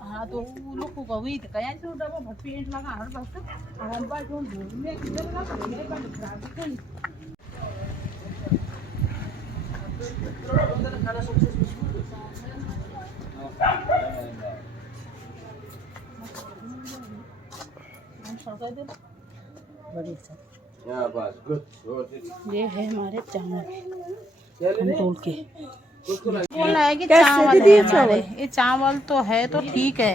हाँ तो वो लोग को गई तो कहीं से डबा भर पेंट लगा हर बस हम बार जो घूमने किधर ना पड़ेगा पर ट्रैफिक है ये है हमारे चावल कंट्रोल के बोलना है कि चावल है हमारे ये चावल तो है तो ठीक है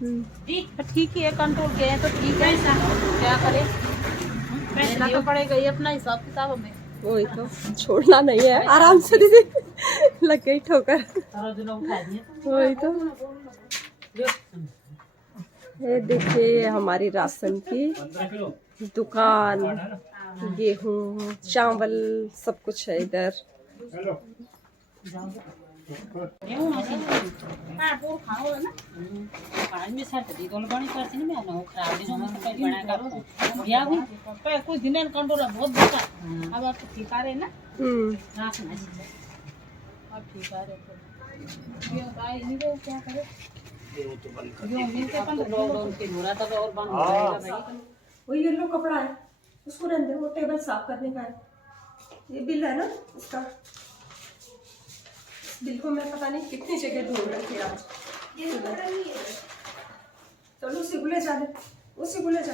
ठीक ही है कंट्रोल के है तो ठीक है क्या करे देना तो पड़ेगा ये अपना हिसाब किताब में वही तो छोड़ना नहीं है आराम से दीदी लग गई ठोकर वही तो ये देखिए हमारी राशन की दुकान गेहूं चावल सब कुछ है इधर कुछ दिन कंट्रोल बहुत बचा अब आप ठीक आ रहे ना अब ठीक आ रहे तो क्या करे वो येलो कपड़ा है उसको रहने दे वो टेबल साफ करने का है ये बिल है ना इसका बिल को मैं पता नहीं कितनी जगह ढूंढ रही थी आज चलो उसी बुले जा उसी बुले जा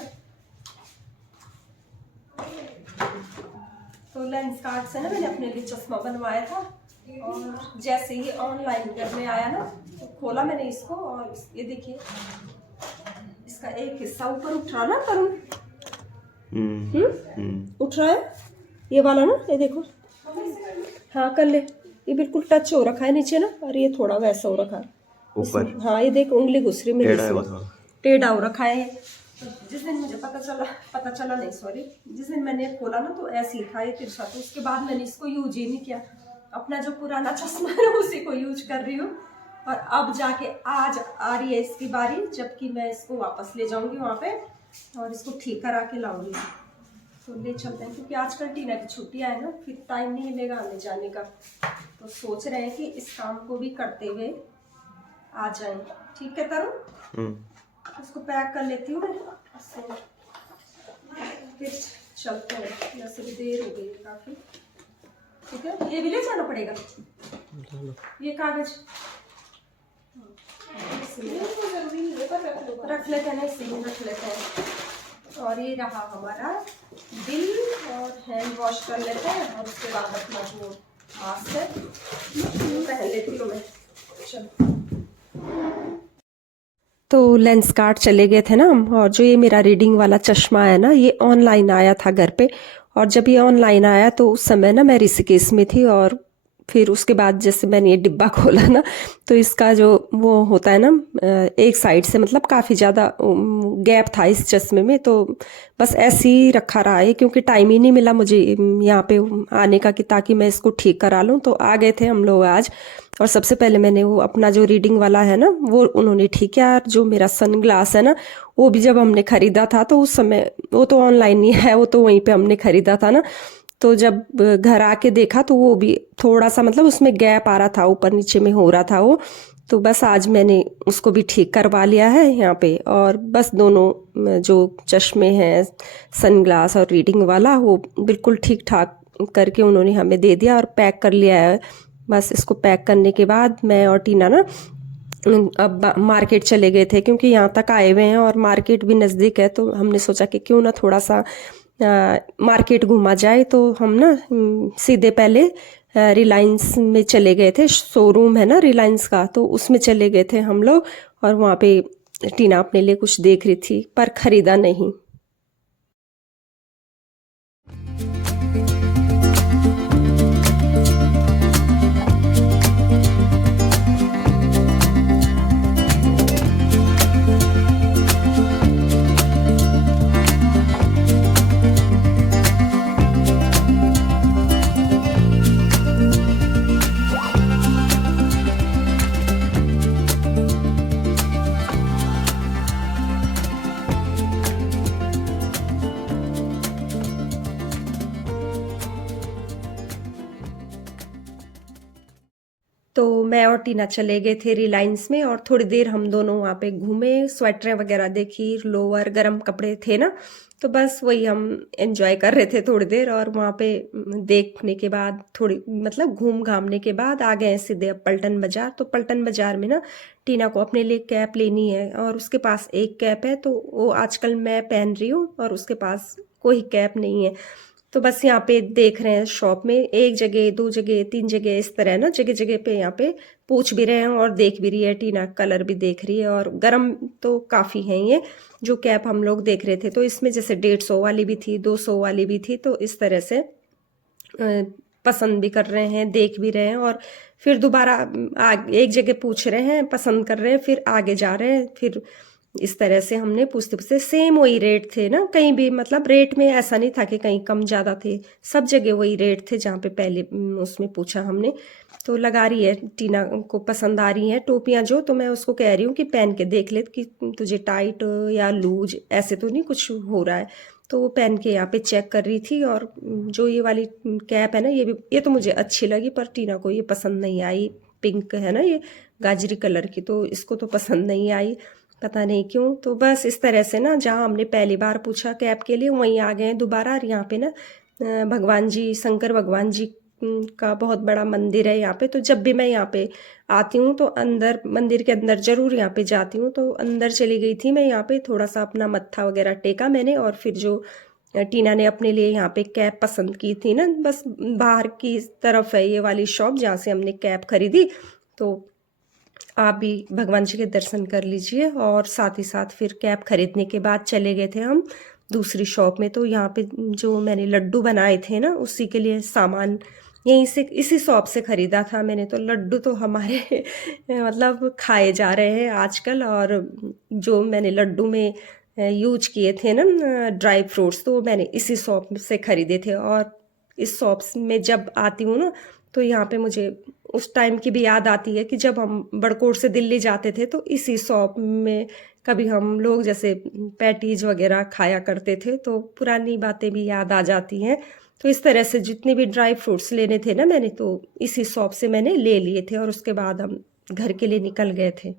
तो लेंस कार्ड से ना मैंने अपने लिए चश्मा बनवाया था और जैसे ही ऑनलाइन करने आया ना तो खोला मैंने इसको और ये देखिए इसका एक हिस्सा ऊपर उठ रहा ना तरुण उठ रहा है ये वाला ना ये देखो हाँ कर ले ये बिल्कुल टच हो रखा है नीचे ना और ये थोड़ा वैसा हो रखा है ऊपर हाँ ये देख उंगली घुसरी मेरी टेढ़ा हो रखा है जिस दिन मुझे पता चला नहीं सॉरी जिस दिन मैंने खोला ना तो ऐसे ही था ये तिरछा तो उसके बाद मैंने इसको यूज ही नहीं किया अपना जो पुराना चश्मा है उसी को यूज कर रही हूँ और अब जाके आज आ रही है इसकी बारी जबकि मैं इसको वापस ले जाऊंगी वहाँ पे और इसको ठीक करा के लाऊंगी तो ले चलते हैं क्योंकि आजकल टीना की छुट्टियां है ना फिर टाइम नहीं मिलेगा आने जाने का तो सोच रहे हैं कि इस काम को भी करते हुए आ जाएं ठीक है तरुण इसको पैक कर लेती हूँ मैं फिर चलते हैं वैसे भी देर हो गई है काफी ठीक है ये भी ले जाना पड़ेगा ये कागज रख लेते हैं इसे रख लेते हैं और ये रहा हमारा बिल और हैंड वॉश कर लेते हैं और उसके बाद अपना जो मास्क है पहन लेती हूँ मैं चलो तो लेंस कार्ड चले गए थे ना हम और जो ये मेरा रीडिंग वाला चश्मा है ना ये ऑनलाइन आया था घर पे और जब ये ऑनलाइन आया तो उस समय ना मैं ऋषिकेश में थी और फिर उसके बाद जैसे मैंने ये डिब्बा खोला ना तो इसका जो वो होता है ना एक साइड से मतलब काफ़ी ज़्यादा गैप था इस चश्मे में तो बस ऐसे ही रखा रहा है क्योंकि टाइम ही नहीं मिला मुझे यहाँ पे आने का कि ताकि मैं इसको ठीक करा लूँ तो आ गए थे हम लोग आज और सबसे पहले मैंने वो अपना जो रीडिंग वाला है ना वो उन्होंने ठीक किया और जो मेरा सन ग्लास है ना वो भी जब हमने ख़रीदा था तो उस समय वो तो ऑनलाइन नहीं है वो तो वहीं पर हमने ख़रीदा था ना तो जब घर आके देखा तो वो भी थोड़ा सा मतलब उसमें गैप आ रहा था ऊपर नीचे में हो रहा था वो तो बस आज मैंने उसको भी ठीक करवा लिया है यहाँ पे और बस दोनों जो चश्मे हैं सनग्लास और रीडिंग वाला वो बिल्कुल ठीक ठाक करके उन्होंने हमें दे दिया और पैक कर लिया है बस इसको पैक करने के बाद मैं और टीना ना अब मार्केट चले गए थे क्योंकि यहाँ तक आए हुए हैं और मार्केट भी नज़दीक है तो हमने सोचा कि क्यों ना थोड़ा सा मार्केट घूमा जाए तो हम ना सीधे पहले रिलायंस में चले गए थे शोरूम है ना रिलायंस का तो उसमें चले गए थे हम लोग और वहाँ पे टीना अपने लिए कुछ देख रही थी पर ख़रीदा नहीं तो मैं और टीना चले गए थे रिलायंस में और थोड़ी देर हम दोनों वहाँ पे घूमे, स्वेटरें वगैरह देखी, लोअर गर्म कपड़े थे ना, तो बस वही हम एंजॉय कर रहे थे थोड़ी देर। और वहाँ पे देखने के बाद थोड़ी मतलब घूम घामने के बाद आ गए सीधे अब पल्टन बाजार। तो पल्टन बाजार में ना टीना को अपने लिए कैप लेनी है और उसके पास एक कैप है, तो वो आजकल मैं पहन रही हूँ और उसके पास कोई कैप नहीं है। तो बस यहाँ पे देख रहे हैं शॉप में, एक जगह, दो जगह, तीन जगह, इस तरह ना जगह जगह पे यहाँ पे पूछ भी रहे हैं और देख भी रही है टीना, कलर भी देख रही है। और गरम तो काफ़ी हैं ये जो कैप हम लोग देख रहे थे। तो इसमें जैसे 150 वाली भी थी, 200 वाली भी थी, तो इस तरह से पसंद भी कर रहे हैं, देख भी रहे हैं और फिर दोबारा एक जगह पूछ रहे हैं, पसंद कर रहे हैं, फिर आगे जा रहे हैं। फिर इस तरह से हमने पूछते पूछते, सेम वही रेट थे ना, कहीं भी मतलब रेट में ऐसा नहीं था कि कहीं कम ज़्यादा थे, सब जगह वही रेट थे जहाँ पे पहले उसमें पूछा हमने। तो लगा रही है, टीना को पसंद आ रही हैं टोपियाँ जो, तो मैं उसको कह रही हूँ कि पहन के देख ले कि तुझे टाइट या लूज ऐसे तो नहीं कुछ हो रहा है। तो वो पहन के यहाँ पे चेक कर रही थी। और जो ये वाली कैप है ना, ये तो मुझे अच्छी लगी, पर टीना को ये पसंद नहीं आई। पिंक है ना ये, गाजरी कलर की, तो इसको तो पसंद नहीं आई, पता नहीं क्यों। तो बस इस तरह से ना, जहाँ हमने पहली बार पूछा कैप के लिए वहीं आ गए दोबारा। और यहाँ पे ना भगवान जी, शंकर भगवान जी का बहुत बड़ा मंदिर है यहाँ पे। तो जब भी मैं यहाँ पे आती हूँ तो अंदर, मंदिर के अंदर जरूर यहाँ पे जाती हूँ। तो अंदर चली गई थी मैं, यहाँ पे थोड़ा सा अपना मत्था वगैरह टेका मैंने। और फिर जो टीना ने अपने लिए यहाँ पे कैप पसंद की थी ना, बस बाहर की तरफ है ये वाली शॉप जहाँ से हमने कैप खरीदी। तो आप भी भगवान जी के दर्शन कर लीजिए। और साथ ही साथ फिर कैप खरीदने के बाद चले गए थे हम दूसरी शॉप में। तो यहाँ पे जो मैंने लड्डू बनाए थे ना, उसी के लिए सामान यहीं से, इसी शॉप से ख़रीदा था मैंने। तो लड्डू तो हमारे मतलब खाए जा रहे हैं आजकल। और जो मैंने लड्डू में यूज किए थे ना ड्राई फ्रूट्स, तो मैंने इसी शॉप से ख़रीदे थे। और इस शॉप में जब आती हूँ ना, तो यहाँ पे मुझे उस टाइम की भी याद आती है कि जब हम बड़कोट से दिल्ली जाते थे तो इसी शॉप में कभी हम लोग जैसे पैटीज वगैरह खाया करते थे। तो पुरानी बातें भी याद आ जाती हैं। तो इस तरह से जितने भी ड्राई फ्रूट्स लेने थे ना मैंने, तो इसी शॉप से मैंने ले लिए थे और उसके बाद हम घर के लिए निकल गए थे।